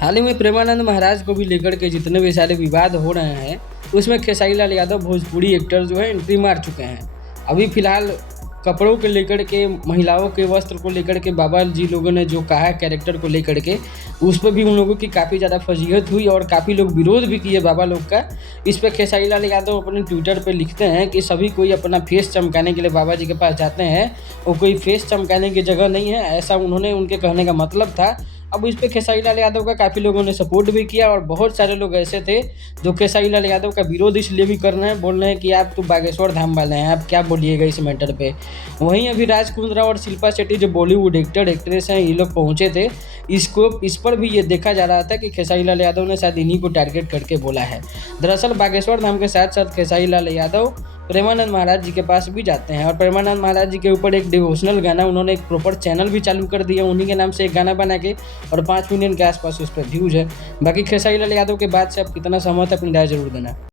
हाल ही में प्रेमानंद महाराज को भी लेकर के जितने भी सारे विवाद हो रहे हैं, उसमें खेसारी लाल यादव भोजपुरी एक्टर जो है एंट्री मार चुके हैं। अभी फिलहाल कपड़ों को लेकर के, महिलाओं के वस्त्र को लेकर के बाबा जी लोगों ने जो कहा है कैरेक्टर को लेकर के, उस पर भी उन लोगों की काफ़ी ज़्यादा फजीहत हुई और काफ़ी लोग विरोध भी किए बाबा लोग का। इस पर खेसारी लाल यादव अपने ट्विटर पे लिखते हैं कि सभी कोई अपना फेस चमकाने के लिए बाबा जी के पास जाते हैं, वो कोई फेस चमकाने की जगह नहीं है, ऐसा उन्होंने उनके कहने का मतलब था। अब इस पे खेसारी लाल यादव का काफ़ी लोगों ने सपोर्ट भी किया और बहुत सारे लोग ऐसे थे जो खेसारी लाल यादव का विरोध इसलिए भी कर रहे हैं, बोल रहे हैं कि आप तो बागेश्वर धाम वाले हैं, आप क्या बोलिएगा इस मैटर पे। वहीं अभी राज कुंद्रा और शिल्पा शेट्टी जो बॉलीवुड एक्टर एक्ट्रेस हैं, ये लोग पहुंचे थे। इस पर भी ये देखा जा रहा था कि खेसारी लाल यादव ने शायद इन्हीं को टारगेट करके बोला है। दरअसल बागेश्वर धाम के साथ साथ खेसारी लाल यादव प्रेमानंद महाराज जी के पास भी जाते हैं और प्रेमानंद महाराज जी के ऊपर एक डिवोशनल गाना, उन्होंने एक प्रॉपर चैनल भी चालू कर दिया उन्हीं के नाम से एक गाना बना के, और 5 मिलियन के आसपास उस पर व्यूज़ है। बाकी खेसारी लाल यादव के बाद से आप कितना सहमत है, अपनी राय जरूर देना।